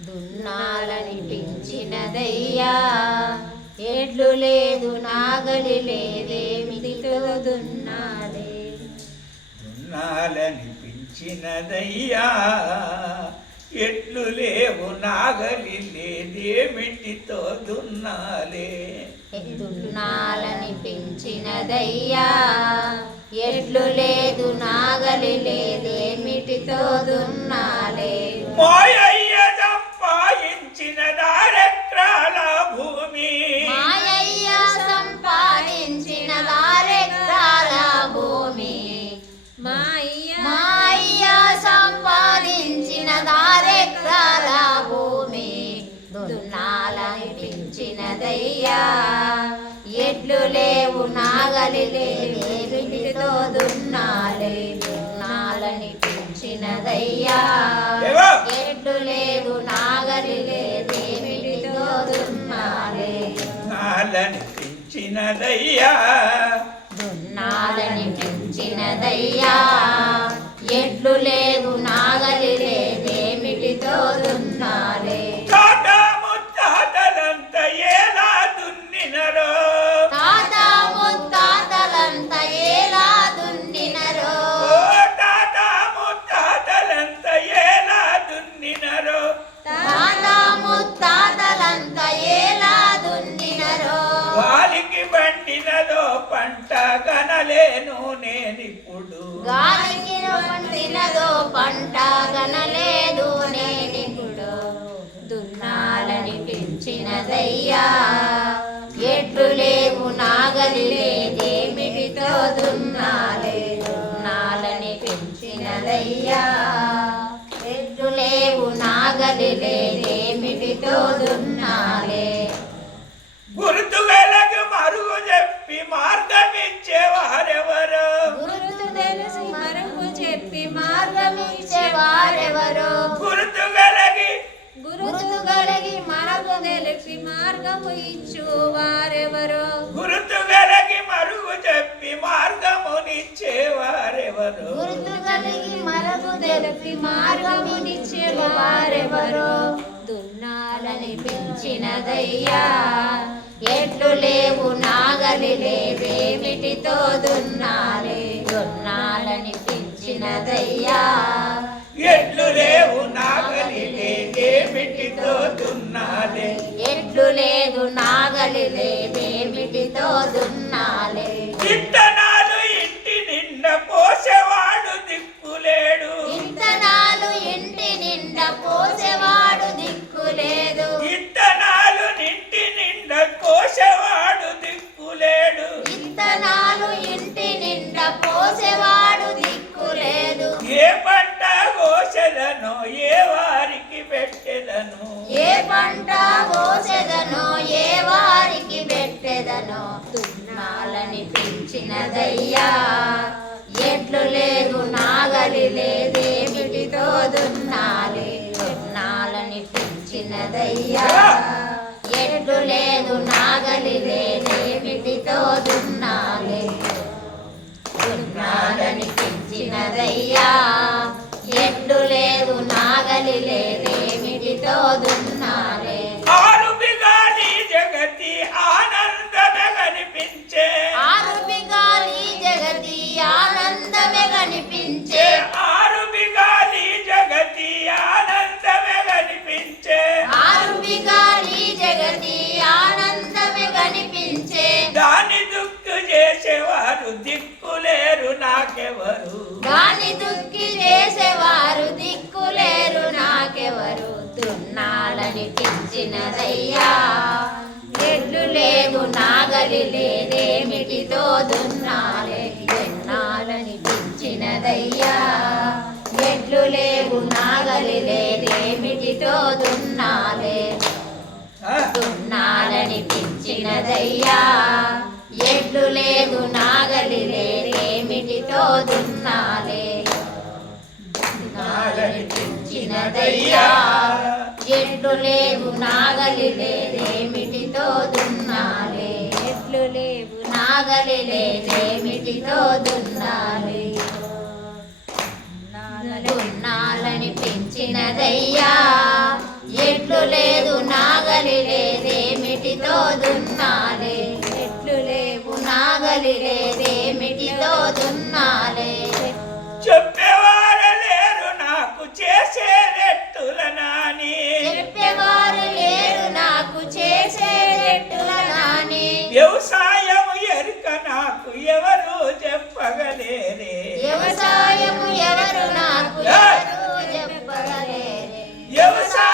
దున్నాలనిపించినదయ్యా ఎడ్లు లేదు నాగలి లేదేమిటితో దున్నాలే. దున్నాలనిపించినదయ్యా. ఎట్లు లేవు నాగలి లేదేమిటితో దున్నాలే. దున్నాలనిపించినదయ్యా ఎడ్లు లేదు నాగలి లేదేమిటితో దున్నాలే. సంపాదించిన దారెక్రాల భూమి. మాయయ్య సంపాదించిన దారెక్రాల భూమి. మాయయ్య సంపాదించిన దారెక్రాల భూమి. దున్నాలనిపించినదయ్యా ఎడ్లు లేవు నాగలి లేవిటితో దున్నాలే. దున్నాలనిపించినదయ్యా ఎడ్లు లేదు నాగలి లేదేమిటితో దున్నాలే? దున్నాలనిపించినదయ్యా దున్నాలనిపించినదయ్యా ఎడ్లు లేదు నాగలి నాగలి లేదేమిటితో దున్నాలే దున్నాలనిపించినదయ్యా ఎడ్లు లేవు నాగలి లేదేమిటితో దున్నాలే. గుర్తుగలకు మరుగు చెప్పి మార్గమిచ్చేవారెవరు? గురుతు తెలిసి మరుగు చెప్పి మార్గమిచ్చేవారెవరో? గుర్తుగలగి తెలిపి మార్గము ఇచ్చు వారెవరో. గుర్తుగలగి మరుగు చెప్పి మార్గమునిచ్చేవారెవరు గురుతు కలిగి మనకు తెలిపి మార్గమునిచ్చే వారెవరో. దున్నాలని పెంచినదయ్యా ఎట్లు లేవు నాగలి లేదేమిటితో దున్నాలే. దున్నాలని పెంచినదయ్యా ఎట్లు లేవు లేదేమిటితో దున్నాలే ఎట్లు లేదు నాగలి లేదేమిటితో దున్నాలే విత్తనాలు ఇంటి నిండా పోసేవాడు దిక్కులేడు ఎట్లు లేదు నాగలి లేదేమిటితో దున్నాలి దున్నాలని పెంచినదయ్యా? ఎట్లు లేదు నాగలి లేదేమిటితో దున్నాలి దున్నాలని పెంచినదయ్యా? ఎట్లు లేదు నాగలి లేదేమిటితో దున్నా జగతి ఆనందమే కనిపించే. దాని దుక్కు చేసేవారు దిక్కులేరు నాకెవరు. గాని దుక్కి చేసేవారు దిక్కులేరు నాకెవరు. దున్నాలని పెంచినదయ్యా. ఎడ్లు లేదు నాగలి లేదేమిటితో దున్నాలే. దున్నాలని పెంచినదయ్యా. ఎడ్లు లేవు నాగలి లేదేమిటితో దున్నాలే ఆ? దున్నాలని పెంచినదయ్యా ఎడ్లు లేదు నాగలి లేదేమిటితో దున్నాలే దున్నాలని పెంచినదయ్యా ఎడ్లు లేవు నాగలి లేదేమిటితో దున్నాలే ఎడ్లు లేవు నాగలి లేదేమిటితో దున్నాలే ఎట్లు లేదు నాగలి లేదేమిటితో దున్నాలే. ఎట్లు లేవు నాగలి లేదేమిటితో దున్నాలే. చెప్పేవారు లేరు నాకు చేసేటట్టుల నాని. చెప్పేవారు లేరు నాకు చేసేటట్టుల నాని. వ్యవసాయం ఎరుక నాకు ఎవరు చెప్పగలేరే. వ్యవసాయం ఎవరు నాకు ఎవరు చెప్పగలేరే. వ్యవసాయం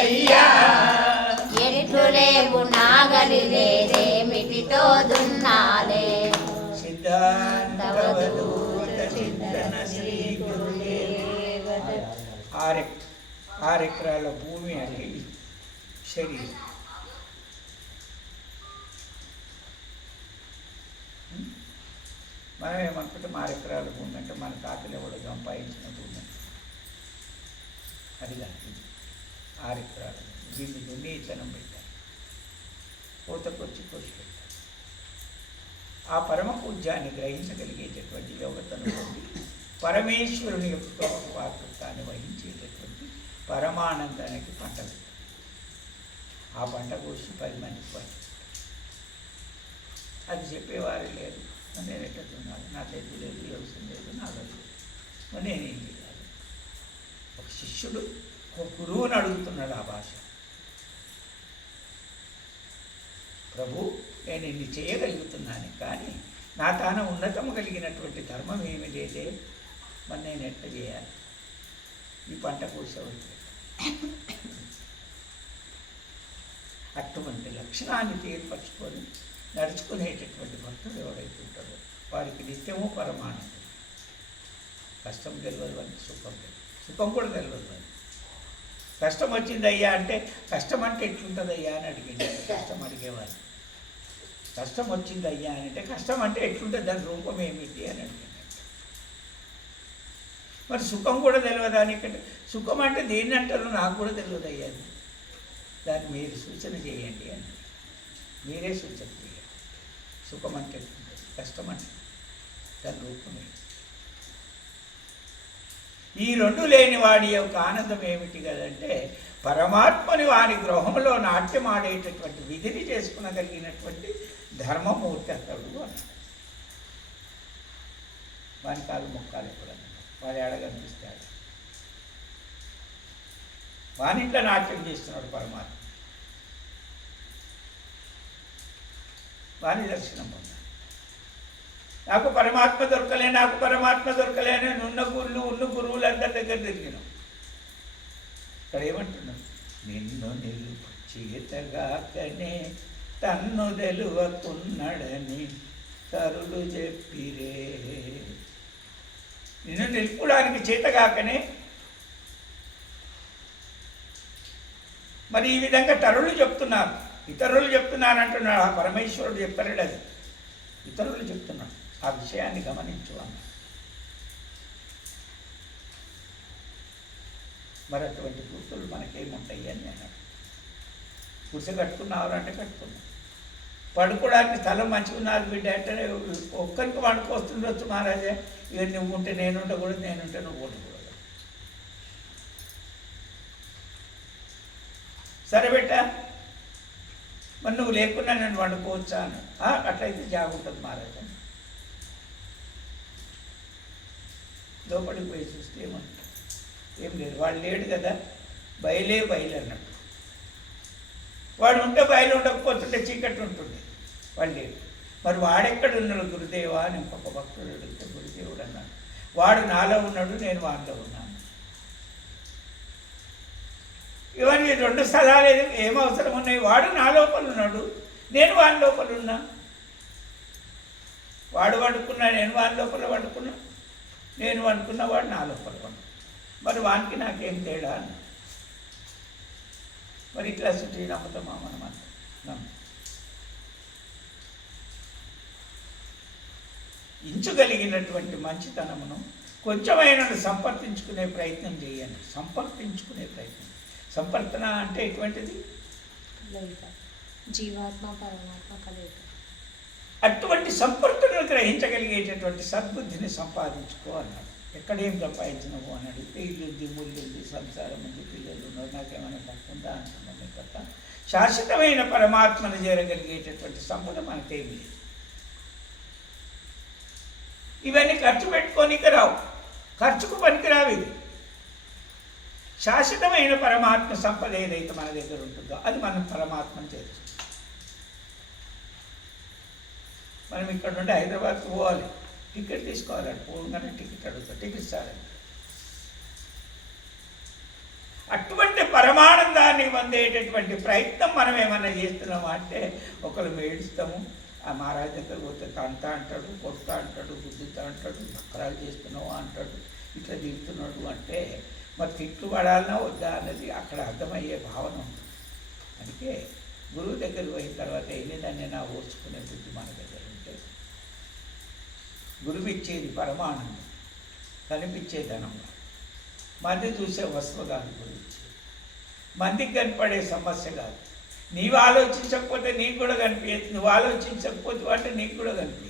దున్నాలనిపించినదయ్యా ఎడ్లు లేవు నాగలి లేదేమిటితో దున్నాలే సిద్ధాంతవధూత చింతన శ్రీ గురుదేవ ఆరు ఆరు ఎకరాల భూమి అనేది శరీరం ఉం? మనం ఏమనుకుంటే ఆరు ఎకరాల భూమి అంటే మన తాతలు ఎవడు సంపాదించిన భూమి అని. అది కాదు ఆరిత్రాలు ఆరు ఎకరాల దీన్ని ఇతనం పెట్టారు పూతకొచ్చి కోసి పెట్టారు ఆ పరమ పూజ్యాన్ని గ్రహించగలిగేటటువంటి యోగతను పొంది పరమేశ్వరుని యొక్క వాకృతాన్ని వహించేటటువంటి పరమానందానికి పంట ఆ పంట కోసి పది మందికి పంట అది చెప్పేవారు లేదు నేను ఎట్టున్నాను నా చేతి లేదు వ్యవసాయం లేదు నా లేదు. నేనేం చేయాలి? ఒక శిష్యుడు గురువుని అడుగుతున్నాడు ఆ భాష. ప్రభు నేను ఇన్ని చేయగలుగుతున్నాను కానీ నా తాను ఉన్నతము కలిగినటువంటి ధర్మం ఏమి లేదే మరి నేను ఎట్ట చేయాలి? ఈ పంట కోసేవాళ్ళు అటువంటి లక్షణాన్ని ఏర్పరచుకొని నడుచుకునేటటువంటి భక్తుడు ఎవరైతే ఉంటాడో వారికి నిత్యము పరమానందం. కష్టం తెలియదు వారికి సుఖం తెలియదు సుఖం కూడా తెలియదు వారికి. కష్టం వచ్చిందయ్యా అంటే కష్టం అంటే ఎట్లుంటుందయ్యా? అని అడిగింది. కష్టం అడిగేవారు. కష్టం వచ్చిందయ్యా అని అంటే కష్టం అంటే ఎట్లుంటుంది? దాని రూపం ఏమిటి? అని అడిగింది. మరి సుఖం కూడా తెలియదా నీకంటే? సుఖం అంటే దేన్ని అంటారో నాకు కూడా తెలియదు అయ్యా దాన్ని మీరు సూచన చేయండి అని మీరే సూచన చేయండి. సుఖం అంటే ఎట్లుంటుంది? కష్టం అంటే దాని రూపం ఏంటి ఈ రెండు లేని వాడి యొక్క ఆనందం ఏమిటి కదంటే పరమాత్మని వారి గృహంలో నాట్యం ఆడేటటువంటి విధిని చేసుకునగలిగినటువంటి ధర్మమూర్తి అతడు అన్నాడు వాని కాలు మొక్కాలు ఎప్పుడన్నా? వాడి ఆడ వానింట్లో నాట్యం చేస్తున్నాడు పరమాత్మ. వాని దర్శనం పొందాడు నాకు పరమాత్మ దొరకలే నాకు పరమాత్మ దొరకలే అని ఉన్న గురువులు ఉన్న గురువులందరి దగ్గర తిరిగినాం. ఇక్కడ ఏమంటున్నాం? నిన్ను నిలుపు చేతగాకనే తన్ను తెలువకున్నాడని తరులు చెప్పిరే. నిన్ను నిలుపుడానికి చేతగాకనే మరి ఈ విధంగా తరులు చెప్తున్నారు. ఇతరులు చెప్తున్నారంటున్నాడు. ఆ పరమేశ్వరుడు చెప్తాడు అది. ఇతరులు చెప్తున్నాడు ఆ విషయాన్ని గమనించు మరి అటువంటి గుర్తులు మనకేముంటాయి అని అన్నాడు గుర్తు కట్టుకున్నావు అంటే కట్టుకున్నావు పడుకోవడానికి స్థలం మంచిగా ఉన్నది బిడ్డ అంటే ఒక్కరికి వండుకొస్తుండొచ్చు మహారాజా. ఇక నువ్వు ఉంటే నేను ఉండకూడదు నేను ఉంటే నువ్వు ఉండకూడదు. సరే బిడ్డ మరి నువ్వు లేకుండా నేను వండుకోవచ్చా అని? అట్లయితే జాగుంటుంది మహారాజా. లోపలికి పోయి చూస్తే ఏమంటారు? ఏం లేదు. వాడు లేడు కదా. బయలే బయలు అన్నట్టు. వాడు ఉంటే బయలు ఉండకపోతుంటే చీకటి ఉంటుంది. వాడు లేడు. మరి వాడెక్కడ ఉన్నాడు? గురుదేవా అని ఇంకొక భక్తుడు అడిగితే గురుదేవుడు అన్నాడు. వాడు నాలో ఉన్నాడు నేను వాడిలో ఉన్నాను. ఇవన్నీ రెండు స్థలాలు ఏం- ఏం అవసరం ఉన్నాయి? వాడు నా లోపల ఉన్నాడు నేను వాడి లోపల ఉన్నా. వాడు వండుకున్నా నేను వాడి లోపల వండుకున్నా. నేను అనుకున్నవాడు వాడు నా మరి వానికి నాకేం తేడా అని? మరి ఇట్లా చుట్టూ నమ్ముతామా మనం అంత. నమ్ము. ఇంచగలిగినటువంటి మంచితనమును కొంచెమైనా సంపర్కించుకునే ప్రయత్నం చేయండి. సంపర్కించుకునే ప్రయత్నం. సంపర్కన అంటే ఎటువంటిది? జీవాత్మ పరమాత్మ కలయిక. అటువంటి సంపర్కులను గ్రహించగలిగేటటువంటి సద్బుద్ధిని సంపాదించుకో అన్నాడు. ఎక్కడేం సంపాదించినవు అని అడిగితే ఇల్లుంది ముళ్ళుంది సంసారం ఉంది పిల్లలు ఉన్నారు నాకేమైనా తప్పుందా అంటున్నాను తప్ప శాశ్వతమైన పరమాత్మను చేరగలిగేటటువంటి సంపద మనకేమి లేదు. ఇవన్నీ ఖర్చు పెట్టుకోనిక రావు. ఖర్చుకు పనికిరావు ఇది శాశ్వతమైన పరమాత్మ సంపద ఏదైతే మన దగ్గర ఉంటుందో అది మనం పరమాత్మను చేరుస్తుంది మనం ఇక్కడ నుండి హైదరాబాద్కి పోవాలి. టికెట్ తీసుకోవాలండి. పోగానే టికెట్ అడుగుతా. టికెట్ ఇస్తారండి అటువంటి పరమానందాన్ని పొందేటటువంటి ప్రయత్నం మనం ఏమన్నా చేస్తున్నామా అంటే ఒకరు ఏడుస్తాము ఆ మహారాజు దగ్గర పోతే తంతా అంటాడు కొడతా అంటాడు గుద్దుతా అంటాడు చక్రాలు చేస్తున్నావు అంటాడు ఇట్లా తిడుతున్నాడు అంటే మరి తిట్లు పడాలన్నా వద్దా అన్నది అక్కడ అర్థమయ్యే భావన ఉంది అందుకే గురువు దగ్గరికి పోయిన తర్వాత ఎన్నిదాన్ని నా ఓర్చుకునే బుద్ధి మన దగ్గర గురువిచ్చేది పరమానందం కనిపించే ధనం మంది చూసే వస్తువు కాదు గురువు మందికి కనపడే సమస్య కాదు. నీవు ఆలోచించకపోతే నీకు కూడా కనిపించదు. నువ్వు ఆలోచించకపోతే అంటే నీకు కూడా కనిపించదు.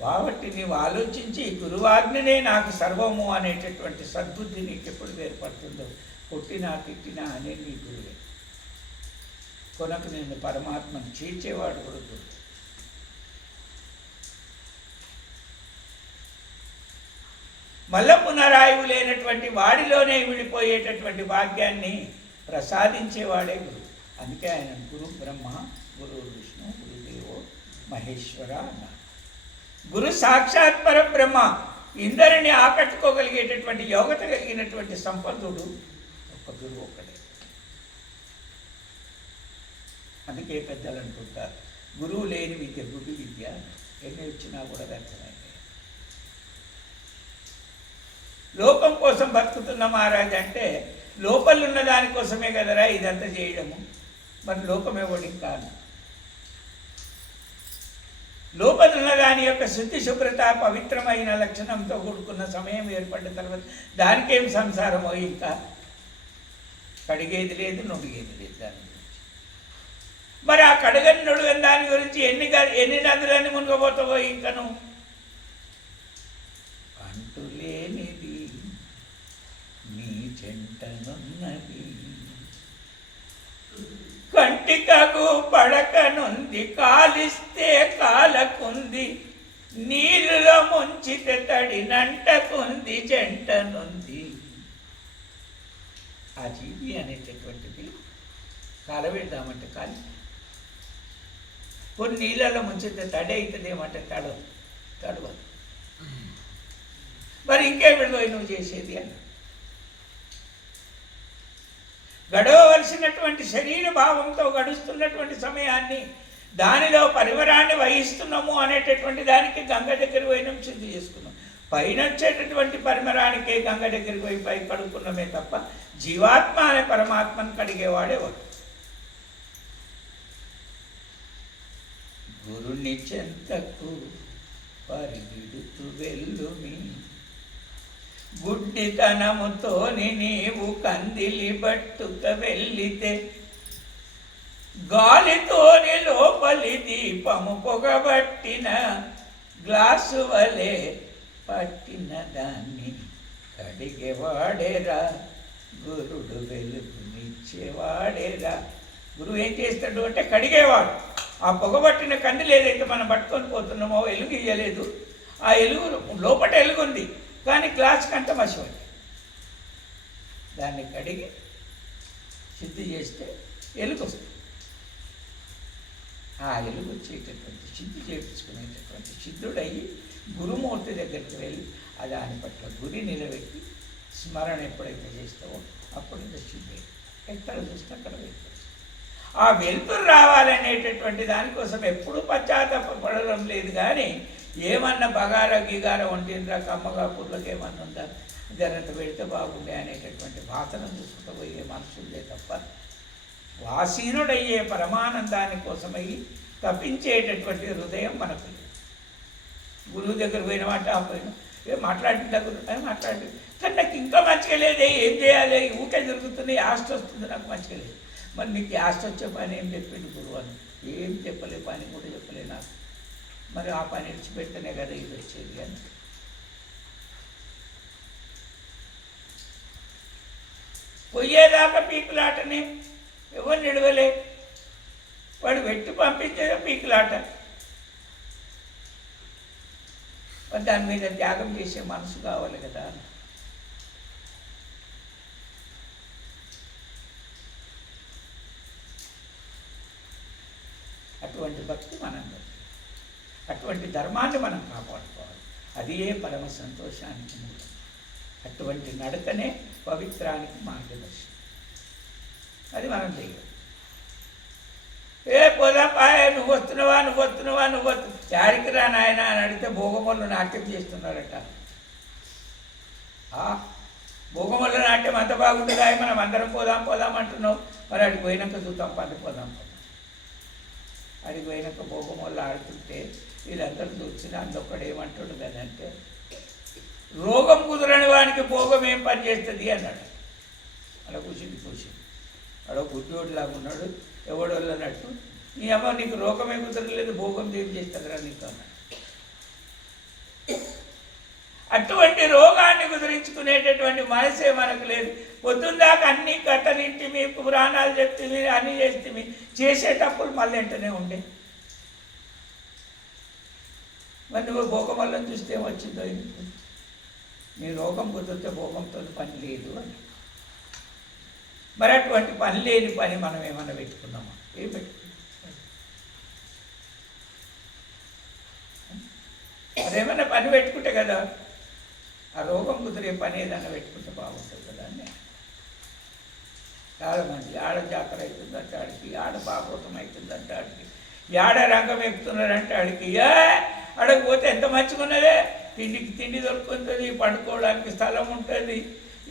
కాబట్టి నీవు ఆలోచించి గురువాజ్ఞనే నాకు సర్వము అనేటటువంటి సద్బుద్ధి నీకు ఎప్పుడు ఏర్పడుతుందో కొట్టినా తిట్టినా అనే నీ గురువే కొనకు నేను పరమాత్మను చేర్చేవాడు కూడా గురువు మళ్ళా పునరాయువు లేనటువంటి వాడిలోనే విడిపోయేటటువంటి భాగ్యాన్ని ప్రసాదించేవాడే గురువు అందుకే ఆయన గురు బ్రహ్మ గురు విష్ణు గురుదేవో మహేశ్వర అన్నారు గురు సాక్షాత్ పరబ్రహ్మ. ఇందరిని ఆకట్టుకోగలిగేటటువంటి యోగత కలిగినటువంటి సంపన్నుడు ఒక గురువు ఒకడే అందుకే పెద్దలు అంటుంటారు గురువు లేని విద్య గురు విద్య ఎన్ని వచ్చినా కూడా వ్యర్థమే. లోకం కోసం బతుకుతున్న మహారాజ్ అంటే లోపల ఉన్న దానికోసమే కదరా ఇదంతా చేయడము? మరి లోకమే ఒకటి కాదు. లోపల ఉన్న దాని యొక్క శుద్ధి శుభ్రత పవిత్రమైన లక్షణంతో కూడుకున్న సమయం ఏర్పడిన తర్వాత దానికేం సంసారమో ఇంకా? కడిగేది లేదు నొడిగేది లేదు దాని మరి ఆ కడగని నుడగని దాని గురించి ఎన్ని గ- ఎన్ని నదులన్నీ మునగబోతావో ఇంకను? కంటికగు పడకనుంది కాలిస్తే కాలకుంది నీళ్ళలో ముంచితే తడినంటకుంది జంటనుంది. ఆ జీవి అనేటటువంటిది కాలవేద్దామంటే కాలి. కొన్ని నీళ్ళలో ముంచితే తడి అవుతుంది ఏమంటే తడవ తడవదు. మరి ఇంకేమి నువ్వు చేసేది అన్న గడవవలసినటువంటి శరీర భావంతో గడుస్తున్నటువంటి సమయాన్ని దానిలో పరిమరాన్ని వహిస్తున్నాము అనేటటువంటి దానికి గంగ దగ్గర పోయినాం శుద్ధి చేసుకున్నాం. పైన వచ్చేటటువంటి పరిమరానికే గంగ దగ్గరికి పోయి పై కడుక్కున్నామే తప్ప జీవాత్మ అనే పరమాత్మను కడిగేవాడేవాడు గురుని చెంతకు పరిడుతు వెళ్ళు మీ గుడ్డితనముతోని నీవు కందిలి బట్టుక వెళ్ళితే గాలితోని లోపలి దీపము పొగబట్టిన గ్లాసు వలె పట్టిన దాన్ని కడిగేవాడేరా గురుడు వెలుగునిచ్చేవాడేరా? గురువు ఏం చేస్తాడు అంటే కడిగేవాడు. ఆ పొగబట్టిన కందిలు ఏదైతే మనం పట్టుకొని పోతున్నామో వెలుగు ఇయ్యలేదు. ఆ ఎలుగు లోపల ఎలుగుంది. కానీ గ్లాస్ కంటే మసివాడు. దాన్ని కడిగి శుద్ధి చేస్తే ఎలుగు వస్తుంది ఆ ఎలుగు వచ్చేటటువంటి శుద్ధి చేయించుకునేటటువంటి శుద్ధుడయ్యి గురుమూర్తి దగ్గరికి వెళ్ళి ఆ దాని పట్ల గురి నిలబెట్టి స్మరణ ఎప్పుడైతే చేస్తావో అప్పుడు ఇంకా శుద్ధి. ఎక్కడ చూస్తే అక్కడ వెళ్తుంది ఆ వెలుతురు రావాలనేటటువంటి దానికోసం ఎప్పుడూ పశ్చాత్తాపడడం లేదు కానీ ఏమన్నా బగార గిగార వండినరా కమ్మగా పుర్లకి ఏమన్నా ఉందా? జరత పెడితే బాగుండే అనేటటువంటి వాసన చూసుకుంటూ పోయే మనసులే తప్ప వాసీనుడయ్యే పరమానందాని కోసమై తప్పించేటటువంటి హృదయం మనకు లేదు. గురువు దగ్గర పోయిన మాట పోయిన ఏ మాట్లాడిన దగ్గర అని మాట్లాడి. కానీ నాకు ఇంకా మంచిగా లేదే ఏం చేయాలి? ఊకే జరుగుతుంది ఆస్తి వస్తుంది నాకు మంచిగా లేదు. మరి నీకు ఆస్తి వచ్చే పని ఏం చెప్పిండు గురువు అని? ఏం చెప్పలే పని కూడా చెప్పలే నాకు. మరి ఆ పని విడిచిపెడితేనే కదా ఇది వచ్చేది అని. పోయేదాకా పీకులాటని ఎవరు నిడవలే వాడు వెట్టి పంపించేదా పీకులాట. దాని మీద త్యాగం చేసే మనసు కావాలి కదా. అటువంటి భక్తి మనం అటువంటి ధర్మాన్ని మనం కాపాడుకోవాలి. అది ఏ పరమ సంతోషానికి మూలం. అటువంటి నడకనే పవిత్రానికి మార్గదర్శనం అది మనం చేయాలి ఏ పోదాపాయ నువ్వు వస్తున్నావా నువ్వు వస్తున్నావా నువ్వు వస్తు చారికి రా నాయన అని అడిగితే భోగములు నాట్యం చేస్తున్నారట. ఆ, భోగముల నాట్యం అంత బాగుంటుందా? మనం అందరం పోదాం పోదాం అంటున్నావు. మరి అడిగి పోయినాక చూద్దాం పది పోదాం పోదాం. అడిగి పోయినాక భోగములు ఆడుతుంటే వీళ్ళందరూ చూసిన అందొక్కడు ఏమంటాడు కదంటే రోగం కుదరని వానికి భోగం ఏం పని చేస్తుంది అన్నాడు. అలా కూర్చుంది కూర్చుంది. అడో గుడ్డోడిలాగా ఉన్నాడు ఎవడో అన్నట్టు నీ అమ్మ నీకు రోగమే కుదరలేదు భోగం ఏం చేస్తుందిరా నీకు అన్నాడు. అటువంటి రోగాన్ని కుదిరించుకునేటటువంటి మనసే మనకు లేదు. పొద్దుందాకా అన్ని కట్టనింటి మీ పురాణాలు చెప్తే అన్నీ చేస్తే చేసే చేసేటప్పుడు మళ్ళీ వెంటనే ఉండే. మరి నువ్వు భోగమల్లని చూస్తే ఏమొచ్చిందో నీ రోగం కుదిరితే భోగంతో పని లేదు అని. మరి అటువంటి పని లేని పని మనం ఏమన్నా పెట్టుకున్నామా? ఏం పెట్టుకున్నాం? అదేమన్నా పని పెట్టుకుంటే కదా ఆ రోగం కుదిరే పని ఏదైనా పెట్టుకుంటే బాగుంటుంది కదా అని. చాలామంది ఆడ జాతర అవుతుందంటే ఆడికి ఆడ భాగవతం అవుతుందంటే ఆడికి ఆడ రంగం ఎక్కుతున్నారంటే ఆడికి ఏ అడగపోతే పోతే ఎంత మంచిగా ఉన్నదే తిండికి తిండి దొరుకుతుంది పండుకోవడానికి స్థలం ఉంటుంది.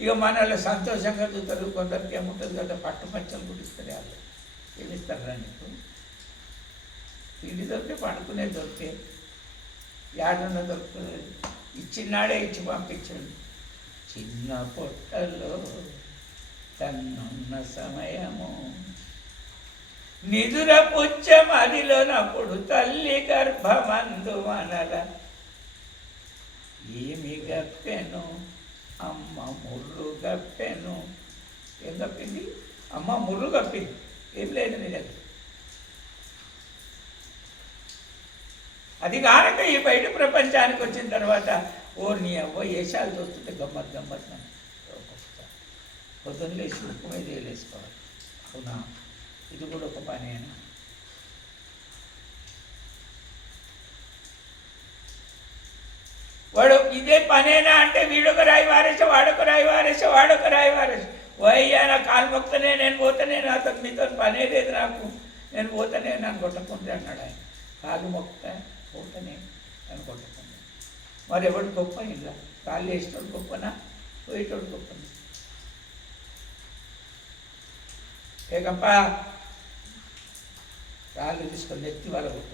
ఇక మనల్ని సంతోషంగా చూస్తారు కొందరికి ఏముంటుంది కదా పట్టు మచ్చలు కుడిస్తారు వాళ్ళు. ఏమిస్తారా నీకు? తిండి దొరికితే పండుకునే దొరికే యాడున్న దొరుకుతుంది ఇచ్చినాడే ఇచ్చి పంపించండి. చిన్న పొట్టలో తన్నున్న సమయము. నిదుర పుచ్చం అదిలోనప్పుడు తల్లి గర్భమందు మనల ఏమి గప్పెను అమ్మ ముర్రు గప్పెను. ఏం గప్పింది? అమ్మ ముర్రు గప్పింది. ఏం లేదు నీ అది కానక ఈ బయట ప్రపంచానికి వచ్చిన తర్వాత ఓ నీ అవ్వ ఏషాలు చూస్తుంటే గమ్మత్ గమ్మత్ పొద్దున్న లేచి ఉప్పు మీద వేసుకోవాలి అవునా? ఇది కూడా ఒక పనేనా? వాడు ఇదే పనేనా అంటే వీడొక రాయి వారేసా వాడొక రాయి వారేసా వాడొక రాయి వారేసా వయ్యా నా కాలు నేను పోతనే నాతో మీతో పనే లేదు నాకు. నేను పోతనే నన్ను కొట్టకుంటే అన్నాడు ఆయన. కాలు మొక్త పోతనే నన్ను కొట్టకుండా మరి ఎవడు గొప్ప ఇలా కాళ్ళు వేసేటోడు గొప్పనా? పోయేటోడు గొప్పనా? ఏకప్ప కాళ్ళు తీసుకొని ఎత్తి వాళ్ళ